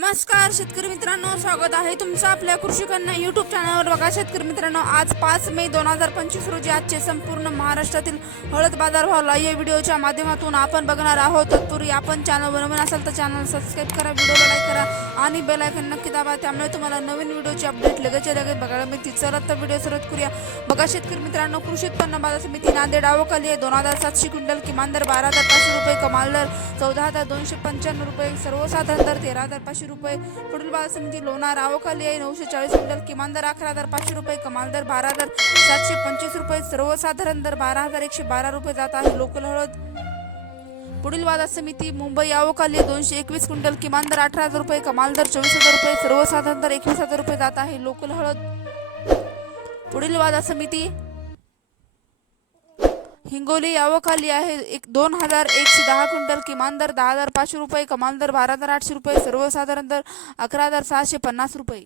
no नमस्कार शेतकरी मित्रांनो स्वागत आहे तुमचं आपल्या कृषी कन्या युट्यूब चॅनलवर बघा शेतकरी मित्रांनो आज पाच मे दोन हजार पंचवीस रोजी आजचे संपूर्ण महाराष्ट्रातील हळद बाजार भाव लाईव्ह व्हिडिओच्या माध्यमातून आपण बघणार आहोत. तत्पूर्वी आपण चॅनल नवीन असाल तर चॅनल सबस्क्राईब करा व्हिडिओला लाईक करा आणि बेल आयकन नक्की दाबा. त्यामुळे तुम्हाला नवीन व्हिडिओची अपडेट लगेच लगेच बघायला मिळतील. चला तर व्हिडिओ सुरुवात करूया. बघा शेतकरी मित्रांनो कृषी उत्पन्न बाजार समिती नांदेड आवकाली आहे. दोन हजार सातशे क्विंटल किमान दर बारा हजार पाचशे रुपये कमाल दर चौदा हजार दोनशे पंच्याण्णव रुपये सर्वसाधारण दर तेरा हजार पाचशे रुपये. रुपये. पुढील बाजार समिती लोणार. आवखाली आहे. नऊशे चाळीस क्विंटल किमान दर अकरा हजार पाचशे रुपये. कमाल दर बारा हजार सातशे पंचवीस रुपये. सर्वसाधारण दर बारा हजार एकशे बारा रुपये जात आहे. लोकल हळद. पुढील बाजार समिती मुंबई आवकाली दोनशे एकवीस क्विंटल किमान दर अठरा हजार रुपये. कमाल दर चोवीस हजार रुपये. सर्वसाधारण दर एकवीस हजार रुपये जात आहे. लोकल हळद. पुढील बाजार समिती हिंगोली यावखाली आहे. एक दोन हजार एकशे दहा क्विंटल किमान दर दहा हजार पाचशे रुपये कमाल दर बारा हजार आठशे रुपये सर्वसाधारण दर अकरा हजार सहाशे पन्नास रुपये.